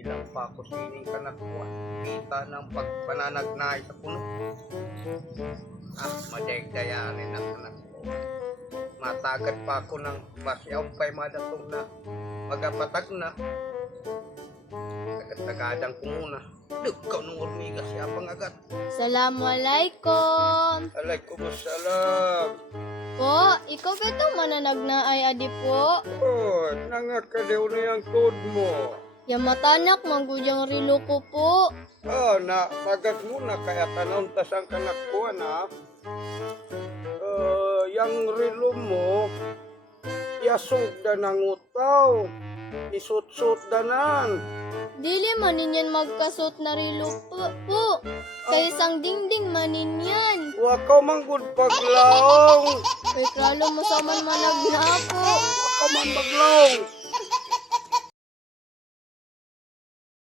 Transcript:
Ilang pa ako sining ka nakuha. Kita ng pagpananagnay sa puno. Ah, madayagdayanin ang anak ko. Matagad pa ako ng basyaw pa'y madatong na magapatag na. Tagatagadan ko muna. Dugkaw ng urmiga siya pangagat. Assalamualaikum. Alay ko masalam. Po, ikaw ba itong mananagnaay adi po? Oh, nangakaliw na yung code mo. Yamatanak, manggujang rilo ko po. Oh, na tagat muna kaya tanong tasang kanakkuha na. Uh, yang relo mo, yasog da ng utaw. Isut-sut danan. Dili maninyan magkasot na rilo po. po. Kay isang dingding maninyan. Wa ka manggod paglaong. Kay kralo mo sa man managna po. Wa ka man baglaong.